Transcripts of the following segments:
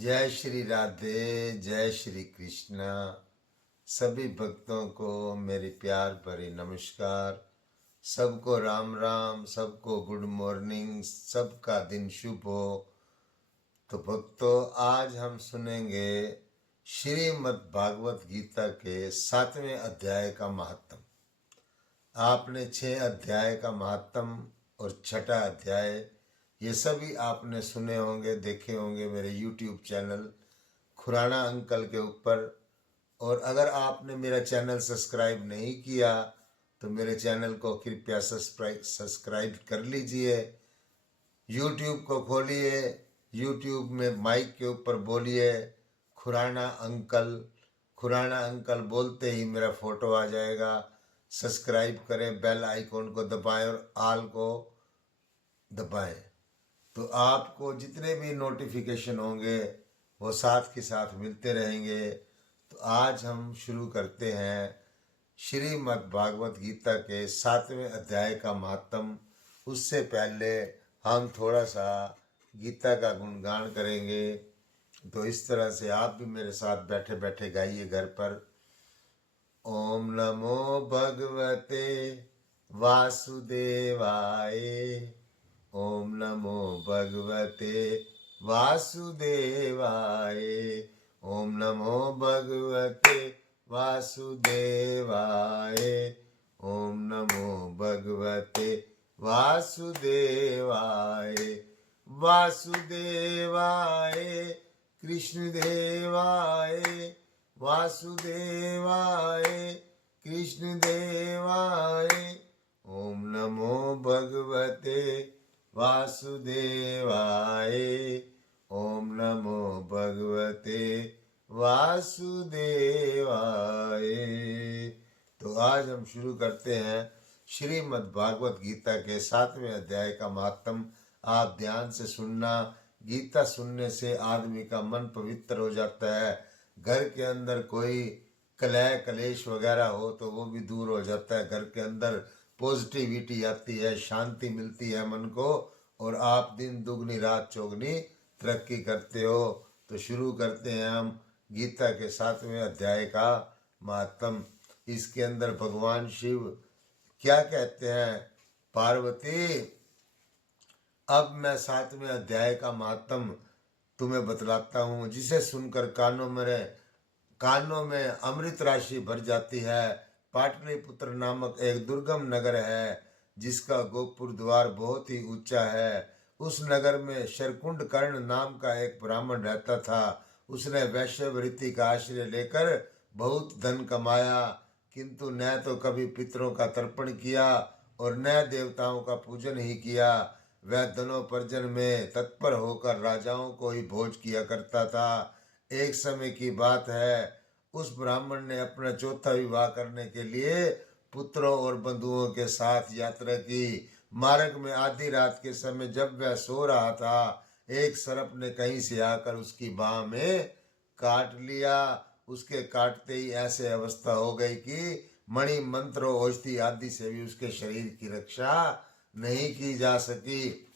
जय श्री राधे, जय श्री कृष्णा। सभी भक्तों को मेरी प्यार भरी नमस्कार। सबको राम राम, सबको गुड मॉर्निंग, सबका दिन शुभ हो। तो भक्तों, आज हम सुनेंगे श्रीमद् भागवत गीता के 7वें अध्याय का महात्म। आपने 6 अध्याय का महात्म और 6ठा अध्याय ये सभी आपने सुने होंगे, देखे होंगे मेरे YouTube चैनल खुराना अंकल के ऊपर। और अगर आपने मेरा चैनल सब्सक्राइब नहीं किया तो मेरे चैनल को कृपया सब्सक्राइब कर लीजिए। YouTube को खोलिए, YouTube में माइक के ऊपर बोलिए खुराना अंकल। खुराना अंकल बोलते ही मेरा फोटो आ जाएगा। सब्सक्राइब करें, बेल आइकॉन को दबाएं और आल को दबाएं, तो आपको जितने भी नोटिफिकेशन होंगे वो साथ के साथ मिलते रहेंगे। तो आज हम शुरू करते हैं श्रीमद् भागवत गीता के 7वें अध्याय का महात्म। उससे पहले हम थोड़ा सा गीता का गुणगान करेंगे। तो इस तरह से आप भी मेरे साथ बैठे बैठे गाइए घर पर। ओम नमो भगवते वासुदेवाय। ओम नमो भगवते वासुदेवाय। ओम नमो भगवते वासुदेवाय। ओम नमो भगवते वासुदेवाय। वासुदेवाय कृष्णदेवाय। वासुदेवाय कृष्णदेवाय। ओम नमो भगवते वासुदेवाय। ओम नमो भगवते वासुदेवाय। तो आज हम शुरू करते हैं श्रीमद् भागवत गीता के 7वें अध्याय का महात्म। आप ध्यान से सुनना। गीता सुनने से आदमी का मन पवित्र हो जाता है। घर के अंदर कोई कलह कलेश वगैरह हो तो वो भी दूर हो जाता है। घर के अंदर पॉजिटिविटी आती है, शांति मिलती है मन को, और आप दिन दुगनी रात चौगनी तरक्की करते हो। तो शुरू करते हैं हम गीता के 7वें अध्याय का महात्म। इसके अंदर भगवान शिव क्या कहते हैं? पार्वती, अब मैं 7वें अध्याय का महात्म तुम्हें बतलाता हूँ, जिसे सुनकर कानों में अमृत राशि भर जाती है। पाटलिपुत्र नामक एक दुर्गम नगर है, जिसका गोपुर द्वार बहुत ही ऊंचा है। उस नगर में शरकुंड कर्ण नाम का एक ब्राह्मण रहता था। उसने वैश्यवृत्ति का आश्रय लेकर बहुत धन कमाया, किंतु न तो कभी पितरों का तर्पण किया और न देवताओं का पूजन ही किया। वह धनोपार्जन में तत्पर होकर राजाओं को ही भोज किया करता था। एक समय की बात है, उस ब्राह्मण ने अपना चौथा विवाह करने के लिए पुत्रों और बंधुओं के साथ यात्रा की। मार्ग में आधी रात के समय जब वह सो रहा था, एक सर्प ने कहीं से आकर उसकी बाह में काट लिया। उसके काटते ही ऐसे अवस्था हो गई कि मणि मंत्र औषधि आदि से भी उसके शरीर की रक्षा नहीं की जा सकी,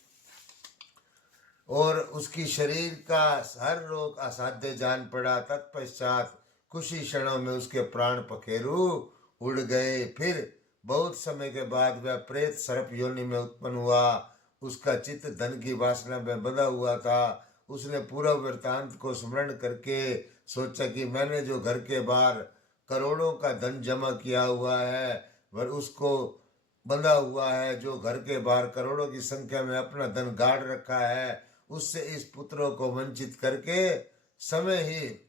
और उसकी शरीर का हर रोग असाध्य जान पड़ा। तत्पश्चात कुछ ही क्षणों में उसके प्राण पखेरु उड़ गए। फिर बहुत समय के बाद वह प्रेत सर्प योनि में उत्पन्न हुआ। उसका चित्त धन की वासना में बंधा हुआ था। उसने पूरा वृत्तांत को स्मरण करके सोचा कि मैंने जो घर के बाहर करोड़ों का धन जमा किया हुआ है, वह उसको बंधा हुआ है, जो घर के बाहर करोड़ों की संख्या में अपना धन गाड़ रखा है, उससे इस पुत्रों को वंचित करके समय ही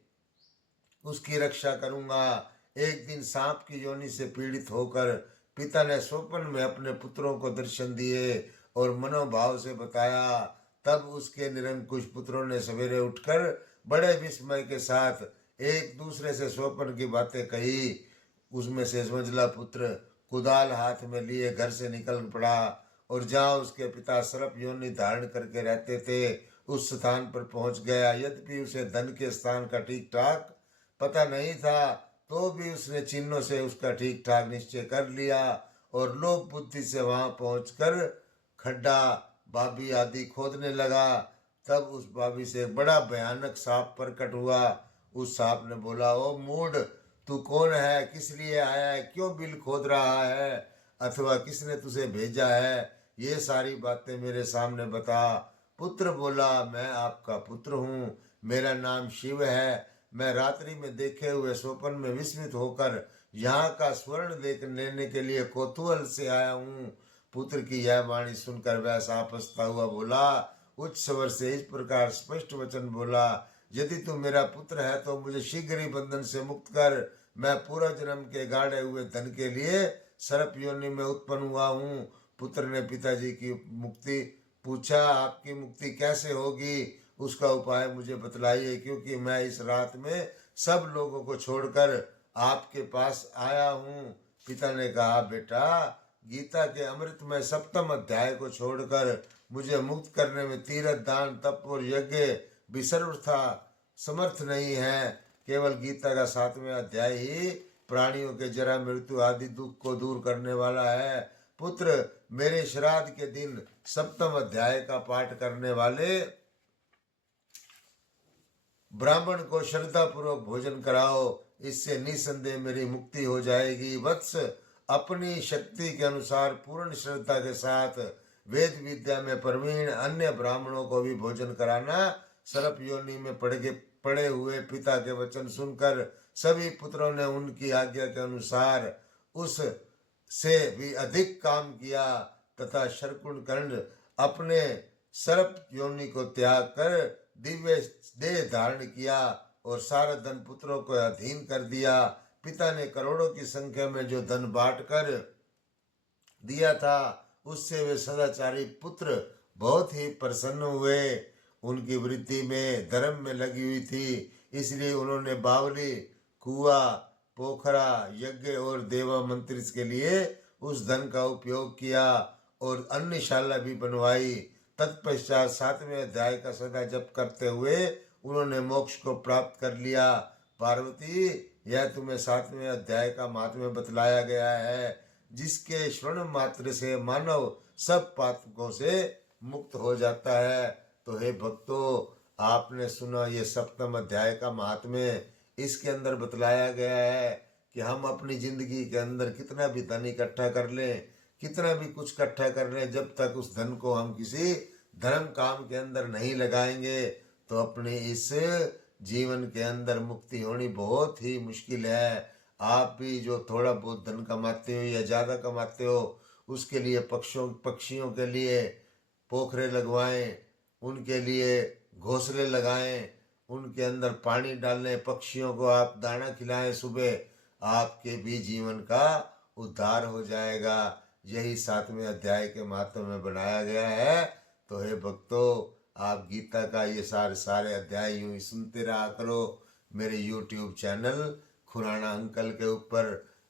उसकी रक्षा करूंगा। एक दिन सांप की योनि से पीड़ित होकर पिता ने स्वप्न में अपने पुत्रों को दर्शन दिए और मनोभाव से बताया। तब उसके निरंकुश पुत्रों ने सवेरे उठकर बड़े विस्मय के साथ एक दूसरे से स्वप्न की बातें कही। उसमें से मंझला पुत्र कुदाल हाथ में लिए घर से निकल पड़ा और जहाँ उसके पिता सर्प योनि धारण करके रहते थे, उस स्थान पर पहुंच गया। यद्यपि उसे धन के स्थान का ठीक ठाक पता नहीं था, तो भी उसने चिन्हों से उसका ठीक ठाक निश्चय कर लिया और लोभ बुद्धि से वहां पहुंचकर खड्डा भाभी आदि खोदने लगा। तब उस भाभी से एक बड़ा भयानक सांप प्रकट हुआ। उस सांप ने बोला, ओ मूढ़, तू कौन है, किस लिए आया है, क्यों बिल खोद रहा है, अथवा किसने तुझे भेजा है, ये सारी बातें मेरे सामने बता। पुत्र बोला, मैं आपका पुत्र हूँ, मेरा नाम शिव है। मैं रात्रि में देखे हुए स्वप्न में विस्मित होकर यहाँ का स्वर्ण देख लेने के लिए कौतूहल से आया हूँ। पुत्र की यह वाणी सुनकर वह सांप हंसता हुआ बोला, उच्च स्वर से इस प्रकार स्पष्ट वचन बोला, यदि तू मेरा पुत्र है तो मुझे शीघ्र ही बंधन से मुक्त कर। मैं पूरा जन्म के गाड़े हुए धन के लिए सर्प योनि में उत्पन्न हुआ हूँ। पुत्र ने पिताजी की मुक्ति पूछा, आपकी मुक्ति कैसे होगी, उसका उपाय मुझे बतलाइए, क्योंकि मैं इस रात में सब लोगों को छोड़कर आपके पास आया हूँ। पिता ने कहा, बेटा, गीता के अमृतमय सप्तम अध्याय को छोड़कर मुझे मुक्त करने में तीर्थ, दान, तप और यज्ञ भी सर्वथा समर्थ नहीं है। केवल गीता का 7वें अध्याय ही प्राणियों के जरा मृत्यु आदि दुख को दूर करने वाला है। पुत्र, मेरे श्राद्ध के दिन सप्तम अध्याय का पाठ करने वाले ब्राह्मण को श्रद्धा पूर्वक भोजन कराओ, इससे निसंदेह मेरी मुक्ति हो जाएगी। वत्स, अपनी शक्ति के अनुसार पूर्ण श्रद्धा के साथ वेद विद्या में प्रवीण अन्य ब्राह्मणों को भी भोजन कराना। सर्प योनि में पड़े हुए पिता के वचन सुनकर सभी पुत्रों ने उनकी आज्ञा के अनुसार उस से भी अधिक काम किया तथा शरकुंड कर्ण अपने सर्प योनि को त्याग कर दिव्य देह धारण किया और सारा धन पुत्रों को अधीन कर दिया। पिता ने करोड़ों की संख्या में जो धन बांट कर दिया था, उससे वे सदाचारी पुत्र बहुत ही प्रसन्न हुए। उनकी वृत्ति में धर्म में लगी हुई थी, इसलिए उन्होंने बावली, कुआ, पोखरा, यज्ञ और देवा मंत्रित के लिए उस धन का उपयोग किया और अन्नशाला भी बनवाई। तत्पश्चात 7वें अध्याय का सदा जप करते हुए उन्होंने मोक्ष को प्राप्त कर लिया। पार्वती, यह तुम्हें 7वें अध्याय का महात्म्य बतलाया गया है, जिसके श्रवण मात्र से मानव सब पातकों से मुक्त हो जाता है। तो हे भक्तों, आपने सुना ये सप्तम अध्याय का महात्म्य। इसके अंदर बतलाया गया है कि हम अपनी जिंदगी के अंदर कितना भी धन इकट्ठा कर लें, कितना भी कुछ इकट्ठा कर लें, जब तक उस धन को हम किसी धर्म काम के अंदर नहीं लगाएंगे तो अपने इस जीवन के अंदर मुक्ति होनी बहुत ही मुश्किल है। आप भी जो थोड़ा बहुत धन कमाते हो या ज़्यादा कमाते हो, उसके लिए पक्षियों के लिए पोखरे लगवाएं, उनके लिए घोंसले लगाएं, उनके अंदर पानी डालें, पक्षियों को आप दाना खिलाएं सुबह, आपके भी जीवन का उद्धार हो जाएगा। यही 7वें अध्याय के माध्यम में बनाया गया है। तो हे भक्तों, आप गीता का ये सारे अध्याय यूं ही सुनते रहा करो। मेरे YouTube चैनल खुराना अंकल के ऊपर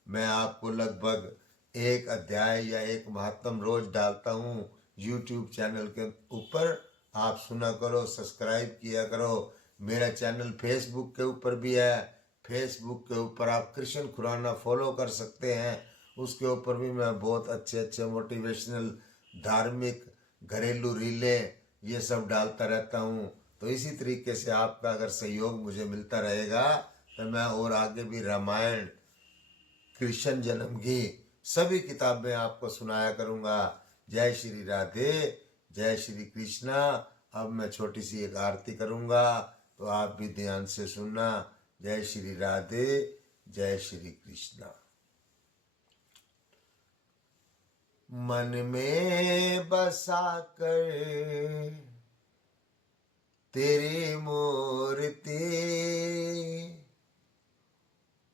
मैं आपको लगभग एक अध्याय या एक महात्म रोज डालता हूँ YouTube चैनल के ऊपर। आप सुना करो, सब्सक्राइब किया करो। मेरा चैनल फेसबुक के ऊपर भी है, फेसबुक के ऊपर आप कृष्ण खुराना फॉलो कर सकते हैं। उसके ऊपर भी मैं बहुत अच्छे अच्छे मोटिवेशनल, धार्मिक, घरेलू रीलें ये सब डालता रहता हूँ। तो इसी तरीके से आपका अगर सहयोग मुझे मिलता रहेगा तो मैं और आगे भी रामायण, कृष्ण जन्म की सभी किताबें आपको सुनाया करूँगा। जय श्री राधे, जय श्री कृष्णा। अब मैं छोटी सी एक आरती करूँगा, तो आप भी ध्यान से सुनना। जय श्री राधे, जय श्री कृष्णा। मन में बसा कर तेरी मूर्ति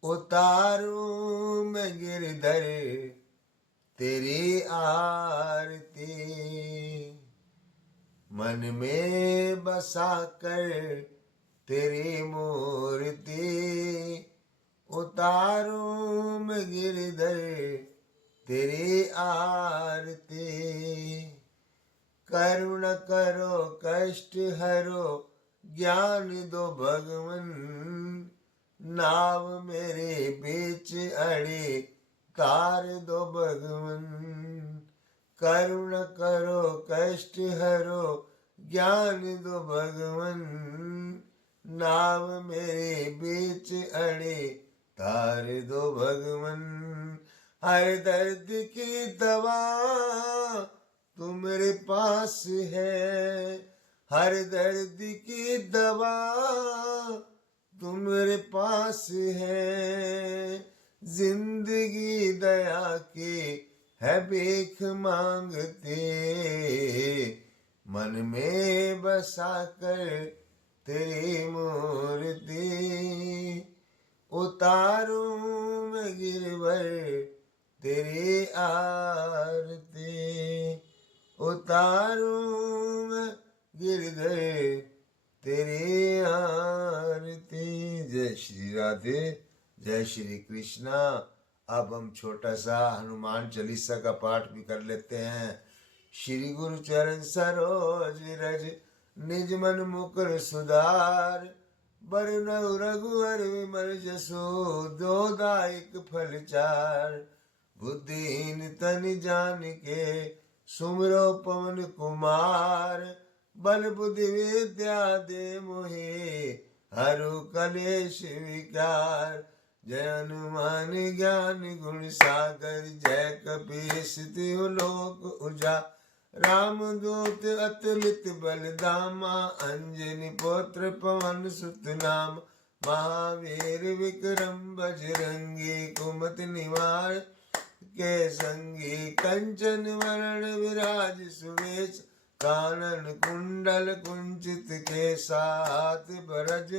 उतारूं मैं गिरधर तेरी आरती। मन में बसा कर तेरी मूर्ति उतारूं मैं गिरधर तेरी आरती। करुण करो कष्ट हरो ज्ञान दो भगवन, नाव मेरे बीच अड़े तार दो भगवन। करुण करो कष्ट हरो ज्ञान दो भगवन, नाव मेरे बीच अड़े तार दो भगवन। हर दर्द की दवा तुम्हारे पास है, हर दर्द की दवा तुम्हारे पास है। जिंदगी दया की है भीख मांगते, मन में बसा कर तेरी मूर्ति। उतारूं मैं गिरवर तेरी आरती, उतारूं मैं गिरधर तेरी आरती। जय श्री राधे, जय श्री कृष्णा। अब हम छोटा सा हनुमान चालीसा का पाठ भी कर लेते हैं। श्री गुरु चरण सरोज रज, निज मन मुकुर सुधार। बरनउँ रघुवर विमल जसु, जो दायक फल चार। बुद्धिहीन तन जानिके, सुमिरो पवन कुमार। बल बुद्धि विद्या दे मोहि, हरु कलेश विकार। जय हनुमान ज्ञान गुण सागर, जय कपीस तिहु लोक उजागर। रामदूत अतुलित बलधामा, अंजनी पुत्र पवन सुत नाम। महावीर विक्रम बजरंगी, कुमति निवार के संगी। कंचन वरण विराज सुवेश, कानन कुंडल कुंचित केसा। हाथ बरज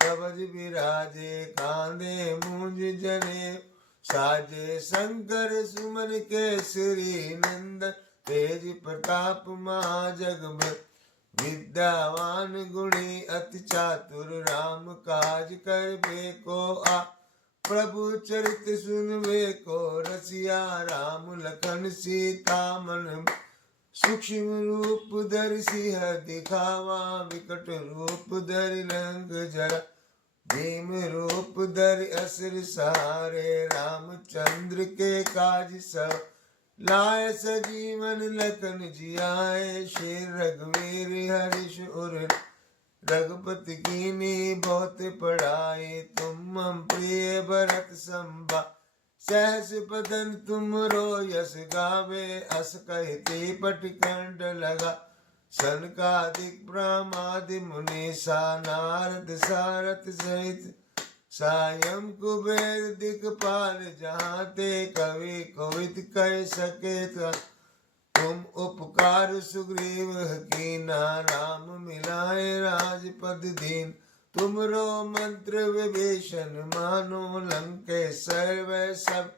ध्वज विराजे, कांधे मूंज जने साजे। शंकर सुमन केसरी नंदन, तेज प्रताप महाजगबंदन। विद्यावान गुणी अति चातुर, राम काज करबे को आ। प्रभु चरित सुनबे को रसिया, राम लखन सीता मन। सूक्ष्म रूप धरि सिंह दिखावा, विकट रूप धरि लंक जरा। भीम रूप धरि असुर सहारे, रामचंद्र के काज सब लाए। सजीवन लखन जियाए, श्री रघुवीर हर्ष उर। रघुपति कीन्ही बहुत पढ़ाई, तुम मम प्रिय भरत संभा। सहस बदन तुमरो यश गावे, अस कहते पट कंठ लगा। सनकादिक ब्रह्मादि मुनीसा, नारद सारथ सहित सायं कुबेर दिक्पाल। जहाँ ते कवि कोविद कह सके, तुम उपकार सुग्रीव कीना। राम मिलाए राजपद दीन, तुमरो मंत्र विभीषण मानो। लंकेश्वर वै सब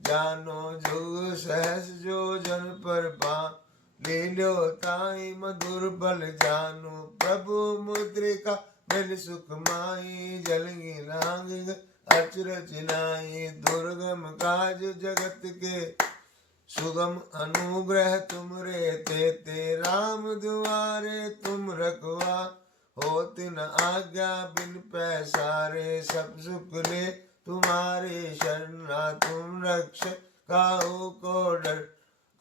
जानो, जुग सहस जो जन पर बान। लील्यो ताई मधुर बल जानो, प्रभु मुद्रिका मिल सुख माही। जलगी लांग अचरज नाई, दुर्गम काज जगत के। सुगम अनुग्रह तुमरे तेते, राम दुआरे तुम रखवा। होत न आज्ञा बिन पैसारे, सब सुख ले तुम्हारे शरणा। तुम रक्ष काहू को डर,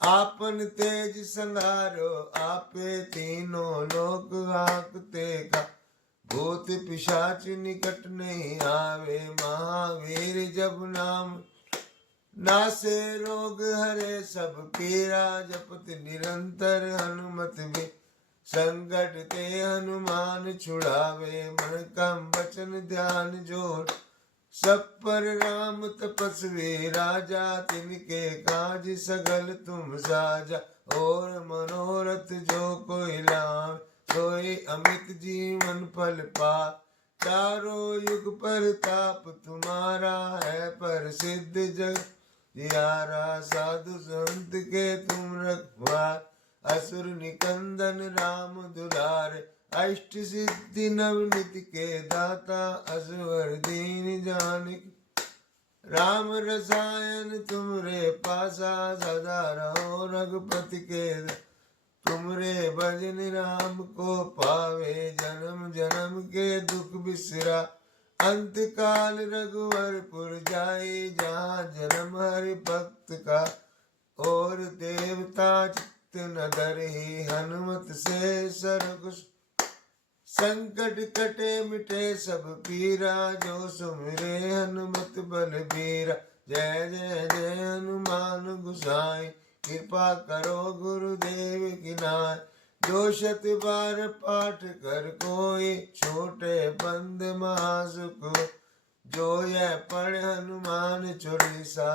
आपन तेज संहारो। आपे तीनों लोक हांकते का, भूत पिशाच निकट नहीं आवे। महावीर जब नाम नासे रोग हरे सब पीरा। जपत निरंतर हनुमत भी, संकट ते हनुमान छुड़ावे। मन क्रम वचन ध्यान जोड़, सब पर राम तपस्वी राजा। तिनके काज सगल तुम साजा, और मनोरथ जो कोई लावे। सोई अमित जीवन फल पा, चारों युग पर ताप तुम्हारा है। प्रसिद्ध जग जियारा, साधु संत के तुम रखवार। असुर निकंदन राम दुलारे, अष्ट सिद्धि नवनिध के दाता। असवर दीन जानकी राम रसायन तुमरे पासा। सदा रहो रघुपति के, तुमरे भजन राम को पावे। जन्म जन्म के दुख बिसरा, अंत काल रघुवरपुर जाई। जहाँ जन्म हरि भक्त का, और देवता न डरहि हनुमत से सर्व संकट कटे मिटे सब पीरा जो सुमिरे हनुमत बलबीरा। जय जय जय हनुमान गोसाई कृपा करो गुरुदेव की नाय। जो शत बार पाठ कर कोई छोटे बंद महासुख। जो यह पढ़ हनुमान चालीसा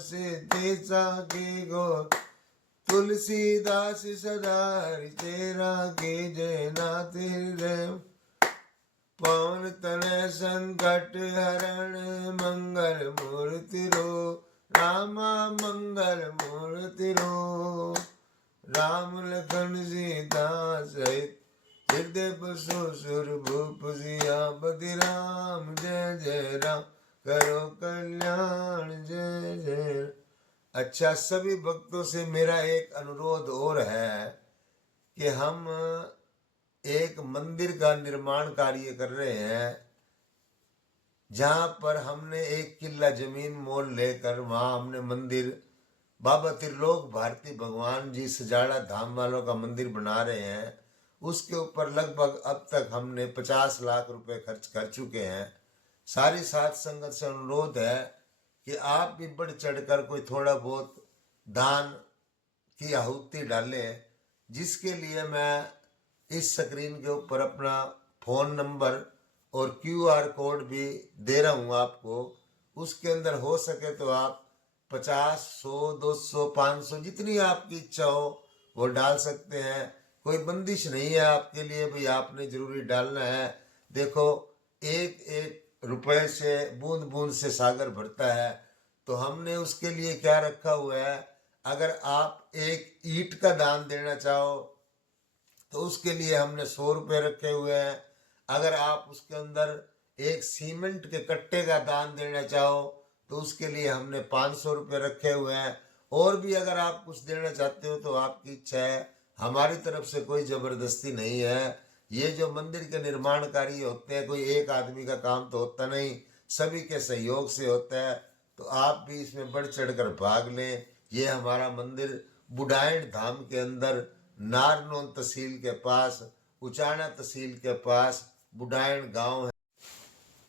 सिद्धि साखी गोर। तुलसीदास सदा हरिचेरा की जय नाथ हृदय। पवन तनय संकट हरण मंगल मूर्ति रो। रामा मंगल मूर्ति रो। राम लखन सीता सहित हृदय बसो सुर भूप सियापति राम। जय जय राम करो कल्याण जय जय। अच्छा, सभी भक्तों से मेरा एक अनुरोध और है कि हम एक मंदिर का निर्माण कार्य कर रहे हैं, जहां पर हमने एक किला जमीन मोल लेकर वहां हमने मंदिर बाबा त्रिलोक भारती भगवान जी सजाड़ा धाम वालों का मंदिर बना रहे हैं। उसके ऊपर लगभग अब तक हमने 50 लाख रुपए खर्च कर चुके हैं। सारी साथ संगत से अनुरोध है कि आप भी बढ़ चढ़कर कोई थोड़ा बहुत दान की आहुति डालें, जिसके लिए मैं इस स्क्रीन के ऊपर अपना फ़ोन नंबर और QR कोड भी दे रहा हूँ आपको। उसके अंदर हो सके तो आप 50, 100, 200, 500 जितनी आपकी इच्छा हो वो डाल सकते हैं। कोई बंदिश नहीं है आपके लिए भाई आपने जरूरी डालना है। देखो, एक एक रुपए से बूंद बूंद से सागर भरता है। तो हमने उसके लिए क्या रखा हुआ है, अगर आप एक ईंट का दान देना चाहो तो उसके लिए हमने 100 रुपये रखे हुए हैं। अगर आप उसके अंदर एक सीमेंट के कट्टे का दान देना चाहो तो उसके लिए हमने 500 रुपये रखे हुए हैं। और भी अगर आप कुछ देना चाहते हो तो आपकी इच्छा है, हमारी तरफ से कोई जबरदस्ती नहीं है। ये जो मंदिर के निर्माण कार्य होते हैं, कोई एक आदमी का काम तो होता नहीं, सभी के सहयोग से होता है। तो आप भी इसमें बढ़ चढ़कर भाग लें। ये हमारा मंदिर बुढ़ाइन धाम के अंदर नारनौल तहसील के पास, उचाना तहसील के पास बुढ़ाइन गांव है।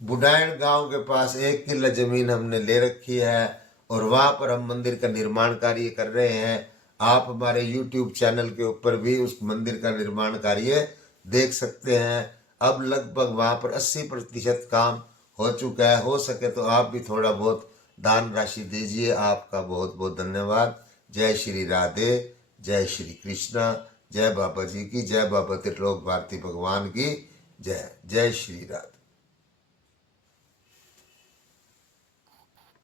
बुढ़ाइन गांव के पास 1 किला जमीन हमने ले रखी है और वहां पर हम मंदिर का निर्माण कार्य कर रहे हैं। आप हमारे YouTube चैनल के ऊपर भी उस मंदिर का निर्माण कार्य देख सकते हैं। अब लगभग वहां पर 80% काम हो चुका है। हो सके तो आप भी थोड़ा बहुत दान राशि दीजिए। आपका बहुत बहुत धन्यवाद। जय श्री राधे, जय श्री कृष्णा, जय बाबा जी की, जय बाबा त्रिलोक भारती भगवान की जय। जय श्री राधे।